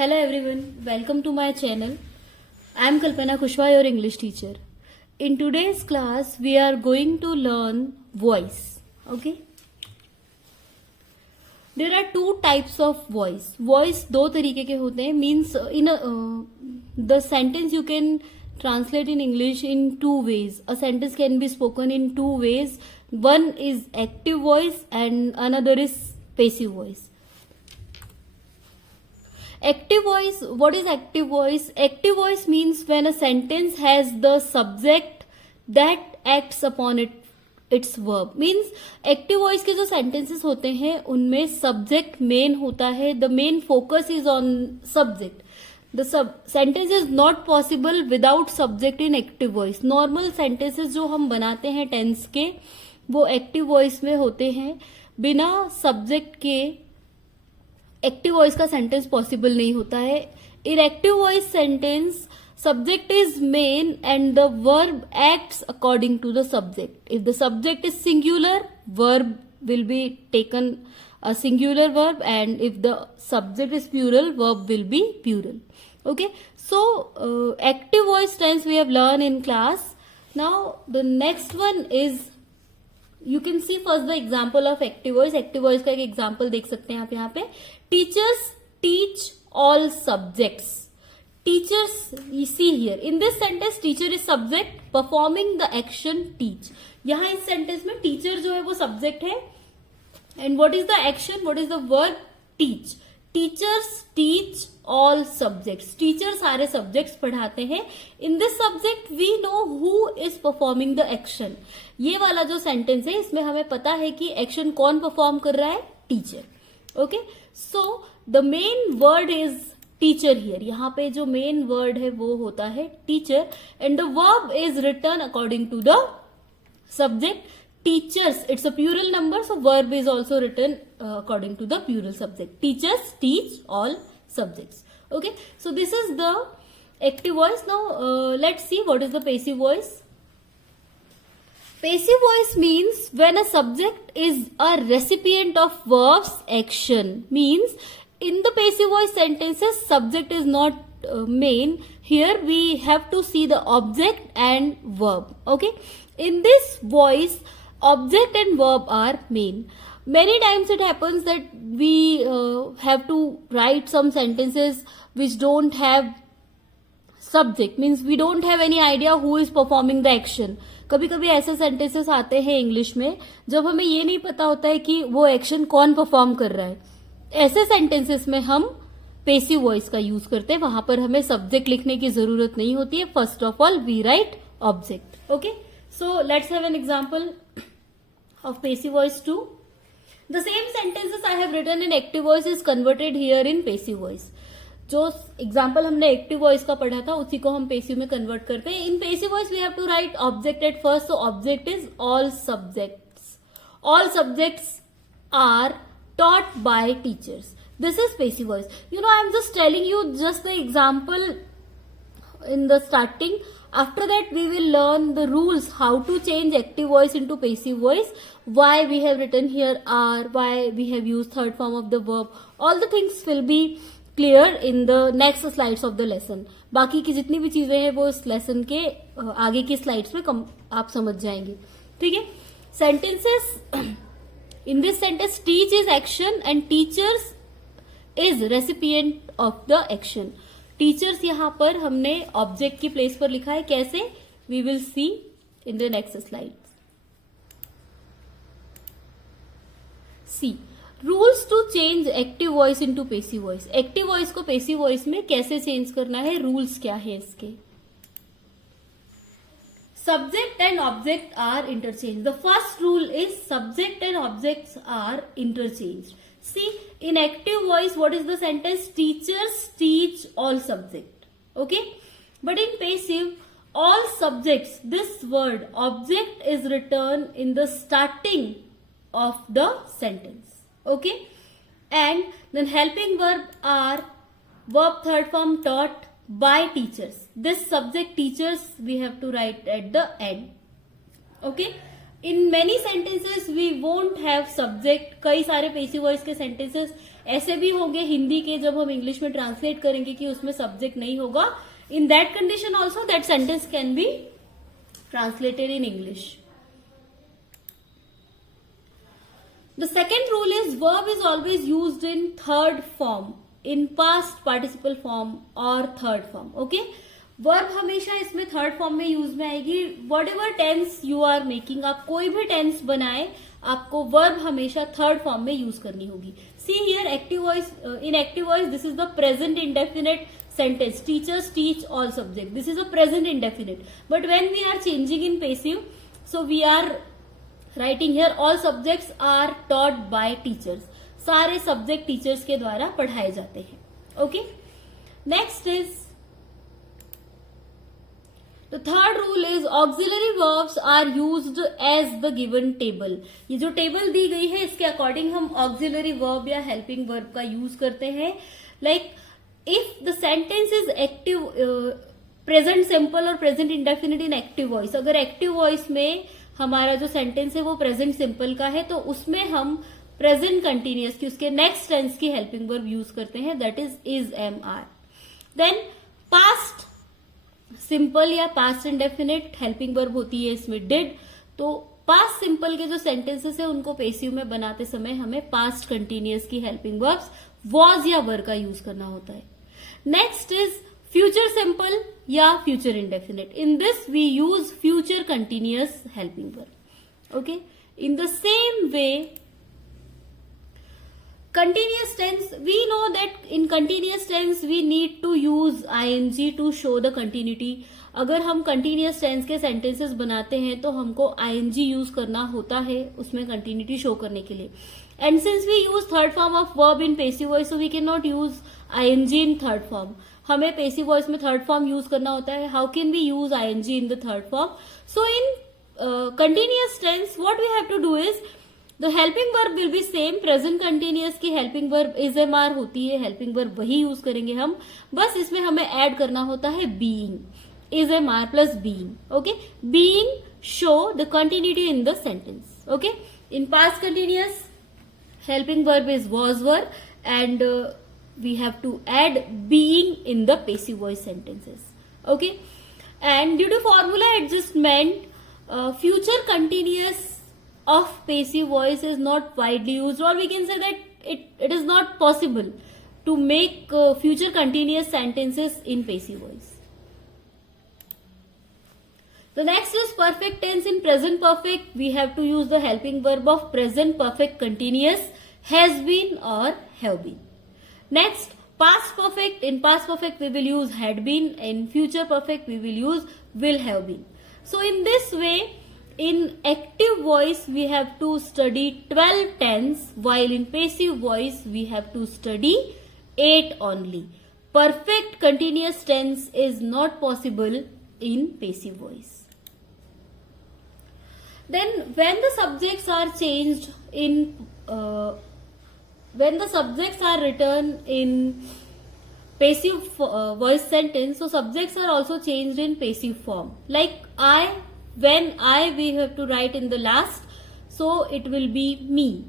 Hello everyone, welcome to my channel. I am Kalpana Kushwaha, your English teacher. In today's class, we are going to learn voice. Okay? There are two types of voice. Voice दो तरीके के होते हैं. Means the sentence you can translate in English in two ways. A sentence can be spoken in two ways. One is active voice and another is passive voice. Active voice, what is active voice? Active voice means when a sentence has the subject that acts upon its verb. Means active voice के जो sentences होते हैं उनमें subject main होता है. The main focus is on subject. The sentence is not possible without subject in active voice. Normal sentences जो हम बनाते हैं tense के वो active voice में होते हैं. बिना subject के एक्टिव वॉइस का सेंटेंस पॉसिबल नहीं होता है. In active voice sentence subject is main and the verb acts according to the subject. If the subject is singular, verb will be taken a singular verb, and if the subject is plural, verb will be plural. Okay, so active voice tense we have learned in class. Now the next one is, you can see first the example of active voice. Active voice का एक example देख सकते हैं आप यहाँ पे. Teachers teach all subjects. Teachers, you see here in this sentence teacher is subject performing the action teach. यहाँ इस sentence में teacher जो है वो subject है and what is the action, what is the verb? Teach. Teachers teach all subjects. Teacher सारे subjects पढ़ाते हैं. In this subject we know who is performing the action. ये वाला जो sentence है इसमें हमें पता है कि action कौन perform कर रहा है? Teacher. Okay, so the main word is teacher here. यहाँ पे जो main word है वो होता है teacher and the verb is written according to the subject. Teachers, it's a plural number, so verb is also written according to the plural subject. Teachers teach all subjects. Okay, so this is the active voice. Now let's see what is the passive voice. Passive voice means when a subject is a recipient of verb's action. Means in the passive voice sentences subject is not main. Here we have to see the object and verb. Okay, in this voice object and verb are main. Many times it happens that we have to write some sentences which don't have subject. Means we don't have any idea who is performing the action. कभी कभी ऐसे sentences आते हैं English में जब हमें ये नहीं पता होता है कि वो एक्शन कौन परफॉर्म कर रहा है. ऐसे सेंटेंसेस में हम पेसिव वॉइस का यूज करते हैं. वहां पर हमें सब्जेक्ट लिखने की जरूरत नहीं होती है. First of all we write object. Okay, so let's have an example of passive voice too. The same sentences I have written in active voice is converted here in passive voice. जो example हमने active voice का पढ़ा था उसी को हम passive में convert करते हैं. In passive voice we have to write object at first. So object is all subjects. All subjects are taught by teachers. This is passive voice. You know, I am just telling you just the example in the starting. After that we will learn the rules how to change active voice into passive voice, why we have written here are, why we have used third form of the verb. All the things will be clear in the next slides of the lesson. बाकी की जितनी भी चीजें हैं वो इस lesson के आगे की स्लाइड्स में आप समझ जाएंगे. ठीक है. Sentences in this sentence teach is action and teachers is recipient of the action. Teachers यहाँ पर हमने ऑब्जेक्ट की प्लेस पर लिखा है. कैसे? We will see in the next slide. See rules to change active voice into passive voice. Active voice को passive voice में कैसे चेंज करना है, रूल्स क्या है इसके. Subject and object are interchanged. The first rule is subject and objects are interchanged. See, in active voice, what is the sentence? Teachers teach all subject. Okay? But in passive, all subjects, this word object is written in the starting of the sentence. Okay? And then helping verb are verb third form taught by teachers. This subject teachers we have to write at the end. Okay? In many sentences we won't have subject. कई सारे passive voice के sentences ऐसे भी होंगे हिंदी के जब हम English में ट्रांसलेट करेंगे कि उसमें सब्जेक्ट नहीं होगा. In that condition also that sentence can be translated in English. The second rule is verb is always used in third form, in past participle form or third form. Okay? Verb हमेशा इसमें third form में use में आएगी. Whatever tense you are making, आप कोई भी tense बनाए, आपको verb हमेशा थर्ड फॉर्म में यूज करनी होगी. See here, active voice. In active voice, this is the present indefinite sentence. Teachers teach all subject. This is a present indefinite. But when we are changing in passive, so we are writing here all subjects are taught by teachers. सारे subject teachers के द्वारा पढ़ाए जाते हैं. Okay, next is the third rule is auxiliary verbs are used as the given table. ये जो table दी गई है इसके अकॉर्डिंग हम ऑक्सिलरी वर्ब या हेल्पिंग वर्ब का यूज करते हैं. Like if the sentence is active, present simple और present indefinite in active voice. अगर एक्टिव वॉइस में हमारा जो सेंटेंस है वो प्रेजेंट सिंपल का है तो उसमें हम प्रेजेंट कंटिन्यूअस की उसके नेक्स्ट टेंस की हेल्पिंग वर्ब यूज करते हैं, that is am are. Then past simple या पास्ट इंडेफिनिट हेल्पिंग वर्ब होती है इसमें डिड. तो पास्ट सिंपल के जो सेंटेंसेस है उनको पेसिव में बनाते समय हमें पास्ट कंटिन्यूअस की हेल्पिंग वर्ब्स वॉज या वर का यूज करना होता है. नेक्स्ट इज फ्यूचर सिंपल या future indefinite. In this we use future continuous helping verb. Okay, in the same way continuous tense, we know that in continuous tense we need to use ing to show the continuity. अगर हम continuous tense के sentences बनाते हैं तो हमको ing use करना होता है उसमें continuity show करने के लिए. And since we use third form of verb in passive voice, so we cannot use ing in third form. हमें passive voice में third form यूज करना होता है. How can we use ing in the third form? So in continuous tense, what we have to do is the helping verb will be same. Present continuous की helping verb is am are होती है, helping verb वही use करेंगे हम. बस इसमें हमें add करना होता है being, is am are plus being. Okay, being show the continuity in the sentence. Okay, in past continuous helping verb is was were and we have to add being in the passive voice sentences. Okay, and due to formula adjustment future continuous of passive voice is not widely used, or we can say that it is not possible to make future continuous sentences in passive voice. The next is perfect tense. In present perfect we have to use the helping verb of present perfect continuous, has been or have been. Next, past perfect. In past perfect we will use had been, in future perfect we will use will have been. So in this way, in active voice we have to study 12 tense, while in passive voice we have to study 8 only. Perfect continuous tense is not possible in passive voice. Then when the subjects are changed in when the subjects are written in passive voice sentence, so subjects are also changed in passive form. Like I, when I we have to write in the last, so it will be me.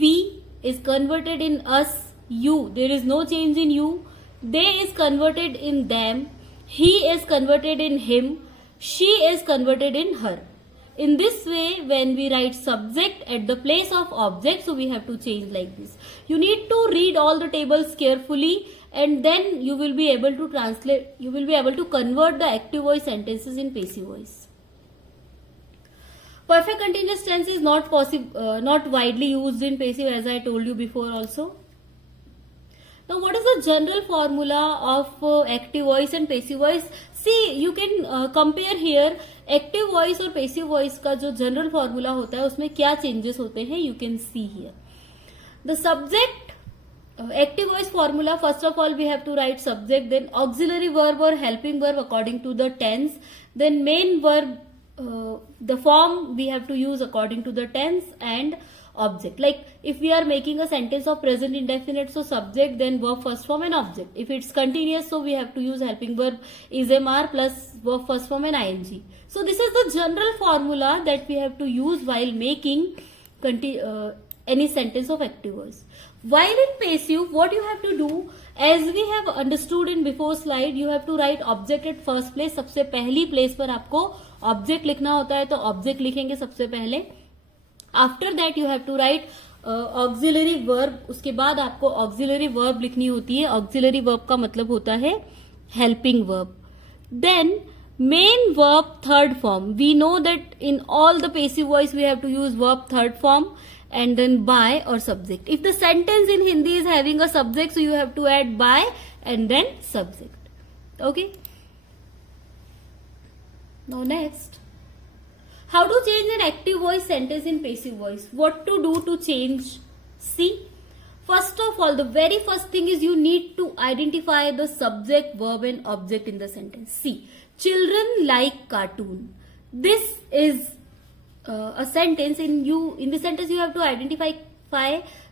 We is converted in us. You, there is no change in you. They is converted in them. He is converted in him. She is converted in her. In this way, when we write subject at the place of object, so we have to change like this. You need to read all the tables carefully, and then you will be able to translate, you will be able to convert the active voice sentences in passive voice. Perfect continuous tense is not possible, not widely used in passive, as I told you before also. Now, what is the general formula of active voice and passive voice? See, you can compare here active voice और passive voice का जो general formula होता है उसमें क्या changes होते हैं. You can see here. The subject, active voice formula, first of all we have to write subject, then auxiliary verb or helping verb according to the tense, then main verb, the form we have to use according to the tense, and object. Like if we are making a sentence of present indefinite, so subject, then verb first form and object. If it's continuous, so we have to use helping verb is mr plus verb first form and ing. So this is the general formula that we have to use while making any sentence of active voice. While in passive, what you have to do, as we have understood in before slide, you have to write object at first place. सबसे पहली place पर आपको object लिखना होता है, तो object लिखेंगे सबसे पहले. After that you have to write auxiliary verb. उसके बाद आपको auxiliary verb लिखनी होती है. Auxiliary verb का मतलब होता है helping verb. Then main verb third form. We know that in all the passive voice we have to use verb third form and then by or subject. If the sentence in Hindi is having a subject, so you have to add by and then subject. Okay. Now next, how to change an active voice sentence in passive voice? What to do to change? See, first of all, the very first thing is you need to identify the subject, verb and object in the sentence. See, children like cartoon. This is a sentence. In the sentence you have to identify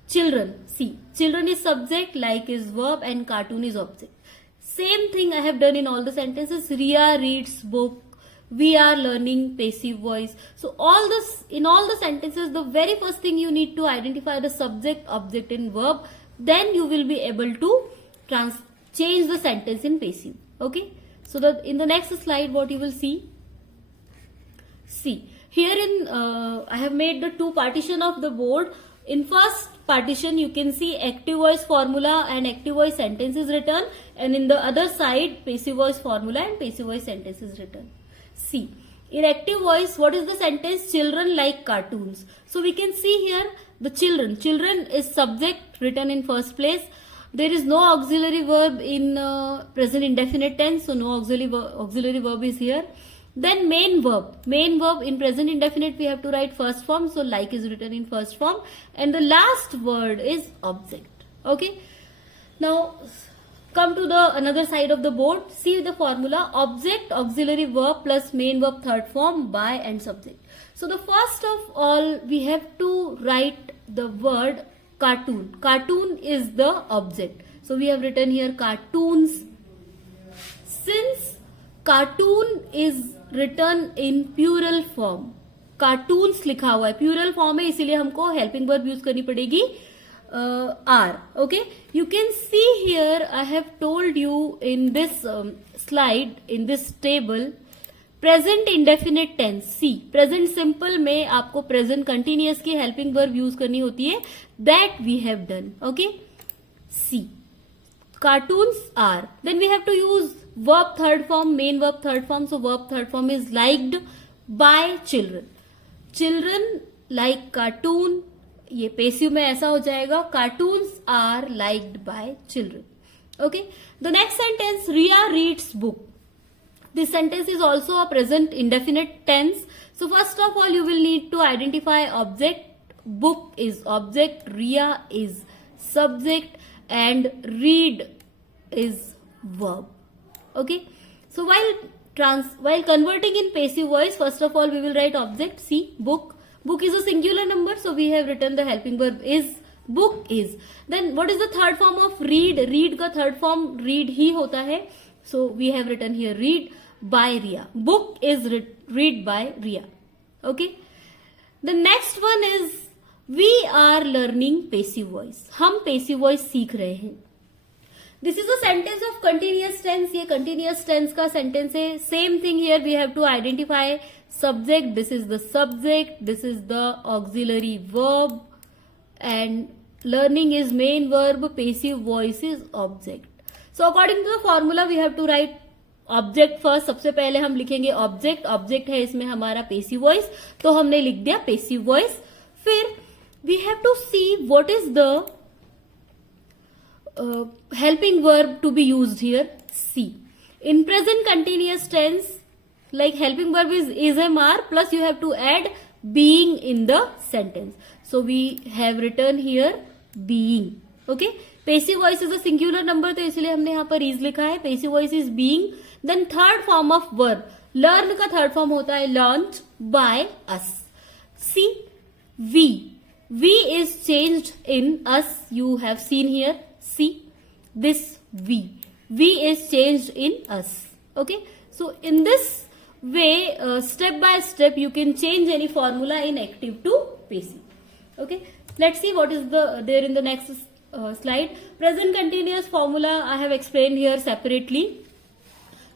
children. See, children is subject, like is verb and cartoon is object. Same thing I have done in all the sentences. Ria reads book. We are learning passive voice. So all this, in all the sentences, the very first thing you need to identify the subject, object and verb. Then you will be able to change the sentence in passive. Okay. So that in the next slide, what you will see. See, here I have made the two partition of the board. In first partition, you can see active voice formula and active voice sentence is written. And in the other side, passive voice formula and passive voice sentence is written. See, in active voice, what is the sentence? Children like cartoons. So we can see here the children. Children is subject written in first place. There is no auxiliary verb in present indefinite tense. So no auxiliary verb is here. Then main verb. Main verb in present indefinite we have to write first form. So like is written in first form. And the last word is object. Okay. Now come to the another side of the board. See the formula. Object, auxiliary verb plus main verb third form, by and subject. So the first of all we have to write the word cartoon. Cartoon is the object. So we have written here cartoons. Since cartoon is written in plural form, cartoons लिखा हुआ है, plural form है, इसीलिए हमको helping verb use करनी पड़ेगी are. Okay, you can see here I have told you in this slide, in this table, present indefinite tense. See, present simple में आपको present continuous की helping verb use करनी होती है. That we have done. Okay, see, cartoons are. Then we have to use verb third form, main verb third form. So verb third form is liked by children. Children like cartoon. ये passive में ऐसा हो जाएगा. Cartoons are liked by children. Okay. The next sentence, Ria reads book. This sentence is also a present indefinite tense. So first of all, you will need to identify object. Book is object. Ria is subject. And read is verb. Okay. So while converting in passive voice, first of all we will write object. See, book. Book is a singular number, so we have written the helping verb is. Book is. Then what is the third form of read? Read का third form read ही होता है. So we have written here read by Ria. Book is read by Ria. Okay. The next one is we are learning passive voice. हम passive voice सीख रहे हैं. This is a sentence of continuous tense. ये continuous tense का sentence है. Same thing here. We have to identify subject. This is the subject. This is the auxiliary verb. And learning is main verb. Passive voice is object. So according to the formula, we have to write object first. सबसे पहले हम लिखेंगे object. Object है इसमें हमारा passive voice. तो हमने लिख दिया passive voice. फिर we have to see what is the helping verb to be used here. See, in present continuous tense, like helping verb is MR plus you have to add being in the sentence. So we have written here being. Okay, passive voice is a singular number, तो इसलिए हमने यहाँ पर is लिखा है. Passive voice is being. Then third form of verb, learn का third form होता है learned by us. See, we is changed in us. You have seen here. See, this we is changed in us. Okay, so in this way, step by step, you can change any formula in active to passive. Okay, let's see what is there in the next slide. Present continuous formula I have explained here separately.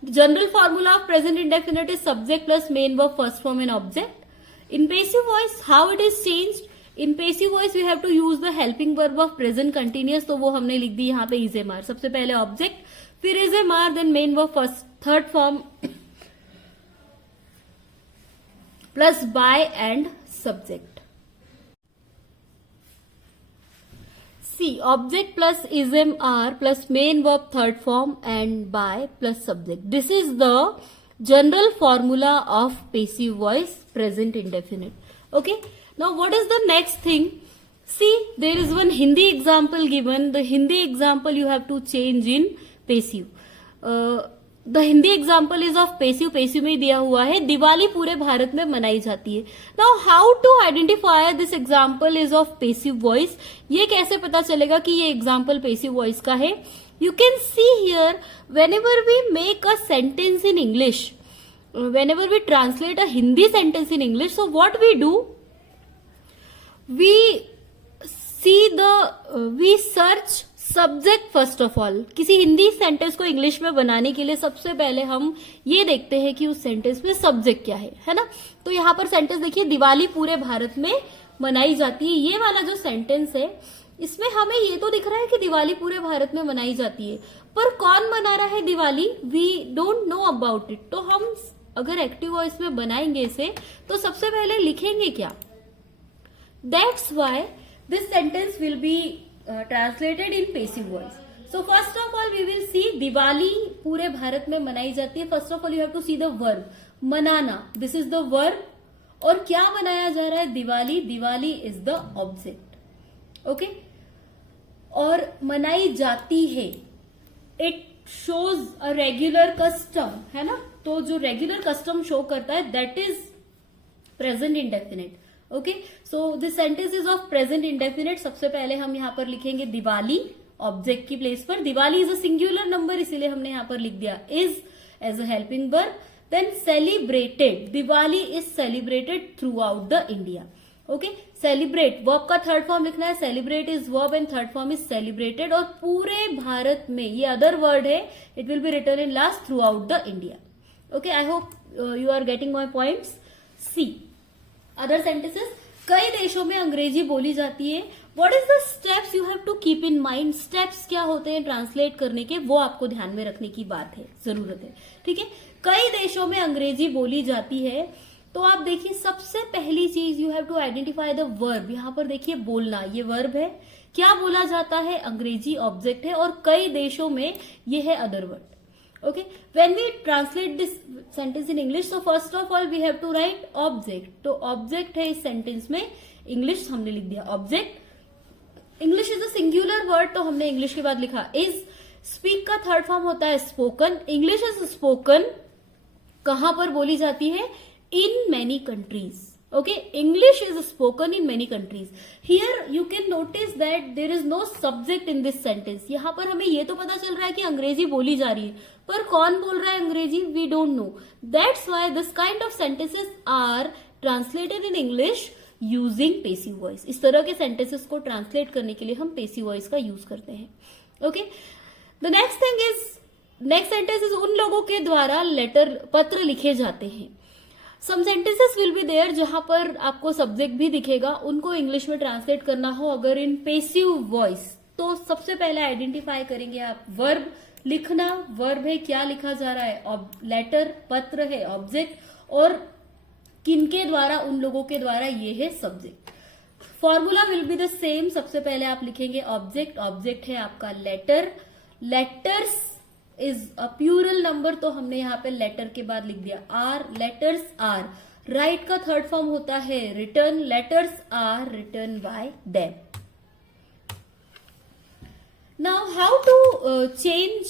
General formula of present indefinite is subject plus main verb first form and object. In passive voice, how it is changed? In passive voice we have to use the helping verb of present continuous, तो वो हमने लिख दी यहाँ पे is am are. सबसे पहले object, फिर is am are, then main verb first third form plus by and subject. See, object plus is am are plus main verb third form and by plus subject. This is the general formula of passive voice present indefinite. Okay. Now what is the next thing? See, there is one Hindi example given. The Hindi example you have to change in passive. The Hindi example is of passive. Passive में दिया हुआ है दिवाली पूरे भारत में मनाई जाती है. Now how to identify this example is of passive voice? ये कैसे पता चलेगा कि ये example passive voice का है? You can see here whenever we make a sentence in English, whenever we translate a Hindi sentence in English, so what we do? We search subject first of all. किसी Hindi sentence को English में बनाने के लिए सबसे पहले हम ये देखते हैं कि उस सेंटेंस में सब्जेक्ट क्या है ना. तो यहाँ पर सेंटेंस देखिए, दिवाली पूरे भारत में मनाई जाती है. ये वाला जो सेंटेंस है इसमें हमें ये तो दिख रहा है कि दिवाली पूरे भारत में मनाई जाती है, पर कौन मना रहा है Diwali, we don't know about it. तो हम अगर एक्टिव वॉइस में बनाएंगे इसे तो सबसे पहले लिखेंगे क्या? That's why this sentence will be translated in passive voice. So first of all we will see Diwali पूरे भारत में मनाई जाती है. First of all you have to see the verb मनाना. This is the verb. और क्या मनाया जा रहा है? Diwali. Diwali is the object. Okay. और मनाई जाती है, it shows a regular custom, है ना. तो जो regular custom show करता है that is present indefinite. Okay, so this sentence is of present indefinite. सबसे पहले हम यहाँ पर लिखेंगे दिवाली ऑब्जेक्ट की प्लेस पर. Diwali is a singular number, इसीलिए हमने यहाँ पर लिख दिया is as a helping verb. Then celebrated, Diwali is celebrated throughout the India. Okay, celebrate verb का थर्ड फॉर्म लिखना है. Celebrate is verb and third form is celebrated. और पूरे भारत में, ये अदर वर्ड है, it will be written in last throughout the India. Okay, I hope you are getting my points. See other sentences, कई देशों में अंग्रेजी बोली जाती है. What is the steps you have to keep in mind? Steps क्या होते हैं ट्रांसलेट करने के, वो आपको ध्यान में रखने की बात है, जरूरत है. ठीक है, कई देशों में अंग्रेजी बोली जाती है. तो आप देखिए सबसे पहली चीज you have to identify the verb. यहां पर देखिए बोलना, ये वर्ब है. क्या बोला जाता है? अंग्रेजी ऑब्जेक्ट है, और कई देशों में ये है other word. Okay, when we translate this sentence in English, so first of all we have to write object. तो object है इस sentence में, English हमने लिख दिया object. English is a singular word, तो हमने English के बाद लिखा is. Speak का थर्ड फॉर्म होता है spoken. English is spoken कहां पर बोली जाती है? In many countries. Okay, English is spoken in many countries. Here you can notice that there is no subject in this sentence. यहाँ पर हमें ये तो पता चल रहा है कि अंग्रेजी बोली जा रही है, पर कौन बोल रहा है अंग्रेजी? We don't know. That's why this kind of sentences are translated in English using passive voice. इस तरह के sentences को translate करने के लिए हम passive voice का use करते हैं. Okay, the next thing is, next sentence is उन लोगों के द्वारा लेटर पत्र लिखे जाते हैं. Some sentences will be there जहां पर आपको सब्जेक्ट भी दिखेगा, उनको इंग्लिश में ट्रांसलेट करना हो अगर इन पेसिव वॉइस, तो सबसे पहले आइडेंटिफाई करेंगे आप वर्ब. लिखना, वर्ब है, क्या लिखा जा रहा है? लेटर, पत्र है ऑब्जेक्ट, और किनके द्वारा? उन लोगों के द्वारा, ये है subject. Formula will be the same. सबसे पहले आप लिखेंगे ऑब्जेक्ट. ऑब्जेक्ट है आपका letter. Letters is a plural number, तो हमने यहाँ पे लेटर के बाद लिख दिया आर. Letters are. राइट का थर्ड फॉर्म होता है written. Letters are written by them. Now how to change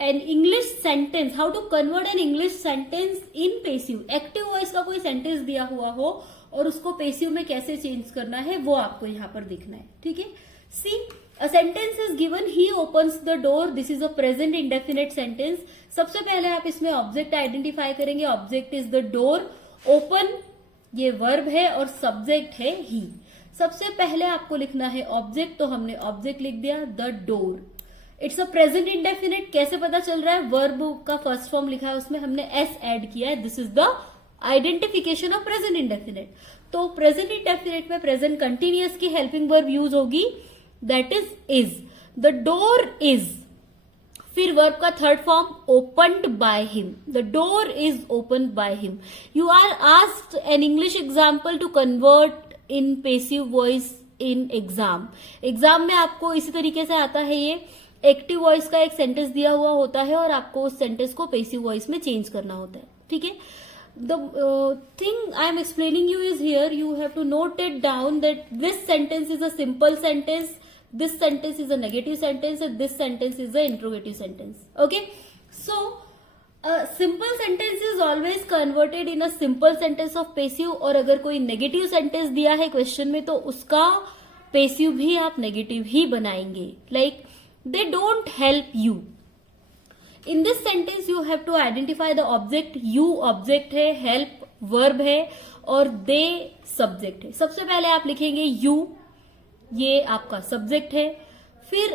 an English sentence, how to convert an English sentence in passive. Active voice का कोई सेंटेंस दिया हुआ हो और उसको पेसिव में कैसे चेंज करना है वो आपको यहाँ पर दिखना है. ठीक है, सी A sentence is given, he opens the door. This is a present indefinite sentence. सबसे पहले आप इसमें ऑब्जेक्ट आइडेंटिफाई करेंगे. Object is the door. Open ये वर्ब है और सब्जेक्ट है ही. सबसे पहले आपको लिखना है ऑब्जेक्ट, तो हमने ऑब्जेक्ट लिख दिया the door. It's a present indefinite, कैसे पता चल रहा है? वर्ब का फर्स्ट फॉर्म लिखा है, उसमें हमने एस ऐड किया है। This is the identification of present indefinite. तो प्रेजेंट इंडेफिनिट में प्रेजेंट कंटिन्यूअस की हेल्पिंग वर्ब यूज होगी, that is. The door is, फिर वर्ब का third form opened by him, the door is opened by him. You are asked an English example to convert in passive voice in exam. Exam में आपको इसी तरीके से आता है, ये एक्टिव वॉइस का एक सेंटेंस दिया हुआ होता है और आपको उस सेंटेंस को पेसिव वॉइस में चेंज करना होता है, ठीक है। The thing I am explaining you is here, you have to note it down that this sentence is a simple sentence, this sentence is a negative sentence and this sentence is a interrogative sentence. Okay, so a simple sentence is always converted in a simple sentence of passive, और अगर कोई negative sentence दिया है question में तो उसका passive भी आप negative ही बनाएंगे, like they don't help you. In this sentence you have to identify the object, you object है, help verb है और they subject है। सबसे पहले आप लिखेंगे you, ये आपका सब्जेक्ट है, फिर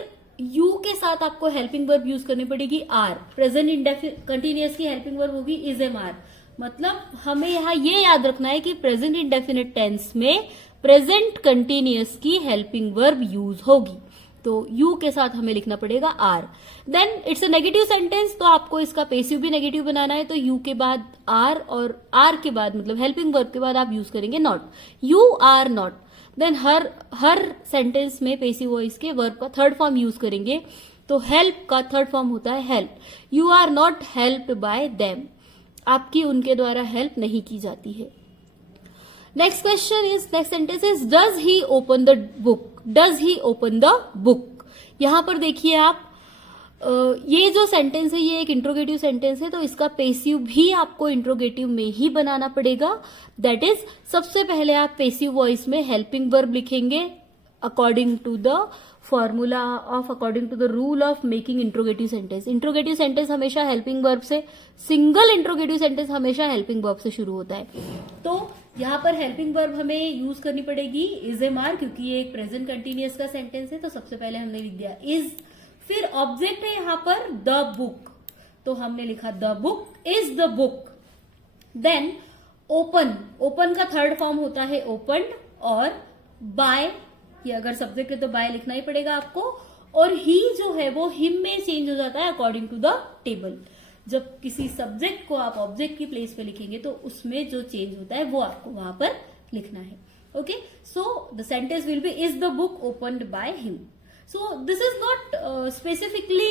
यू के साथ आपको हेल्पिंग वर्ब यूज करनी पड़ेगी आर। प्रेजेंट कंटिन्यूअस की हेल्पिंग वर्ब होगी इज एम आर। मतलब हमें यहाँ ये याद रखना है कि प्रेजेंट इंडेफिनिट टेंस में प्रेजेंट कंटिन्यूअस की हेल्पिंग वर्ब यूज होगी, तो यू के साथ हमें लिखना पड़ेगा are. Then it's a negative sentence, तो आपको इसका पेसिव भी नेगेटिव बनाना है, तो यू के बाद आर और आर के बाद मतलब हेल्पिंग वर्ब के बाद आप यूज करेंगे not, you are not. Then हर सेंटेंस में पेसिव वॉइस के वर्ब का थर्ड फॉर्म यूज करेंगे, तो हेल्प का थर्ड फॉर्म होता है help. You are not helped by them, आपकी उनके द्वारा हेल्प नहीं की जाती है। Next question is, next sentence is does he open the book, does he open the book. यहां पर देखिए आप, ये जो सेंटेंस है ये एक इंट्रोगेटिव सेंटेंस है, तो इसका पेसिव भी आपको इंट्रोगेटिव में ही बनाना पड़ेगा। दैट इज, सबसे पहले आप पेसिव वॉइस में हेल्पिंग वर्ब लिखेंगे according to the formula of, according to the rule of making interrogative sentence. Interrogative sentence हमेशा हेल्पिंग वर्ब से, सिंगल इंट्रोगेटिव सेंटेंस हमेशा हेल्पिंग वर्ब से शुरू होता है। तो यहाँ पर हेल्पिंग वर्ब हमें यूज करनी पड़ेगी इज एम आर, क्योंकि ये एक प्रेजेंट कंटिन्यूअस का सेंटेंस है, तो सबसे पहले हमने लिख दिया इज। फिर ऑब्जेक्ट है यहाँ पर द बुक, तो हमने लिखा the book is the book. Then open, open का थर्ड फॉर्म होता है ओपन्ड, और बाय, ये अगर सब्जेक्ट है तो बाय लिखना ही पड़ेगा आपको, और ही जो है वो हिम में चेंज हो जाता है अकॉर्डिंग टू द टेबल। जब किसी सब्जेक्ट को आप ऑब्जेक्ट की प्लेस पे लिखेंगे तो उसमें जो चेंज होता है वो आपको वहां पर लिखना है। Okay, so the sentence will be is the book opened by him. So this is not specifically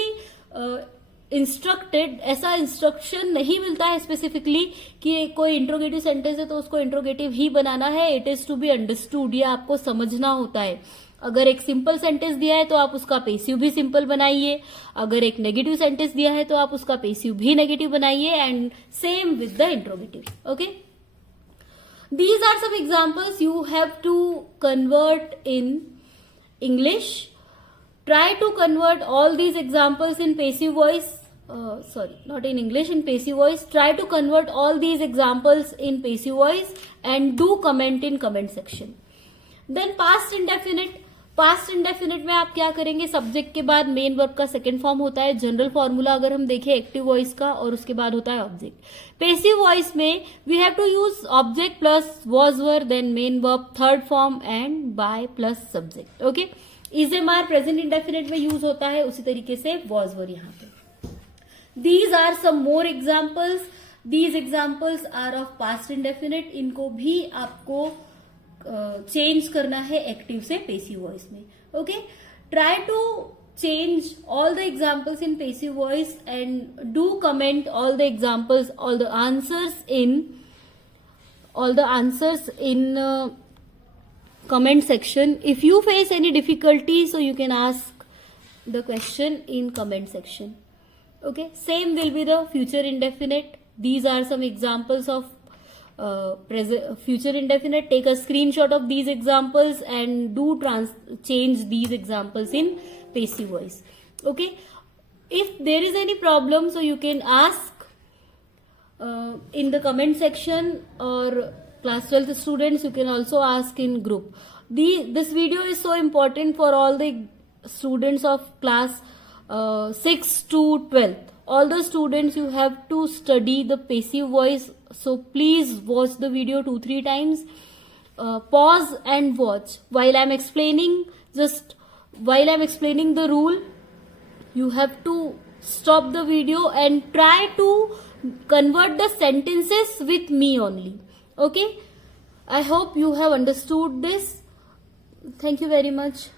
instructed, ऐसा इंस्ट्रक्शन नहीं मिलता है स्पेसिफिकली कि कोई इंट्रोगेटिव सेंटेंस है तो उसको इंट्रोगेटिव ही बनाना है। It is to be understood, ये आपको समझना होता है। अगर एक सिंपल सेंटेंस दिया है तो आप उसका पेसिव भी सिंपल बनाइए, अगर एक नेगेटिव सेंटेंस दिया है तो आप उसका पेसिव भी नेगेटिव बनाइए, and same with the interrogative. Okay, these are some examples you have to convert in English. Try to convert all these examples in passive voice. Not in English, in passive voice. Try to convert all these examples in passive voice and do comment in comment section. Then past indefinite. Past indefinite में आप क्या करेंगे, subject के बाद main verb का second form होता है। General formula अगर हम देखें एक्टिव वॉइस का, और उसके बाद होता है ऑब्जेक्ट। पेसिव वॉइस में we have to use object plus was were, then main verb, third form and by plus subject. Okay, is am are present indefinite में यूज होता है, उसी तरीके से वॉज वर यहाँ पे। These are some more examples, these examples are of past indefinite. इनको भी आपको चेंज करना है एक्टिव से पेसिव वॉइस में। Okay, try to change all the examples in passive voice and do comment all the examples, all the answers in comment section. If you face any difficulty, so you can ask the question in comment section. Okay, same will be the future indefinite. These are some examples of future indefinite. Take a screenshot of these examples and do change these examples in passive voice. Okay, if there is any problem, so you can ask in the comment section, or class 12th students, you can also ask in group. This video is so important for all the students of class 6 to 12th. All the students, you have to study the passive voice, so please watch the video 2-3 times. Pause and watch while I'm explaining. Just while I'm explaining the rule, you have to stop the video and try to convert the sentences with me only. Okay, I hope you have understood this. Thank you very much.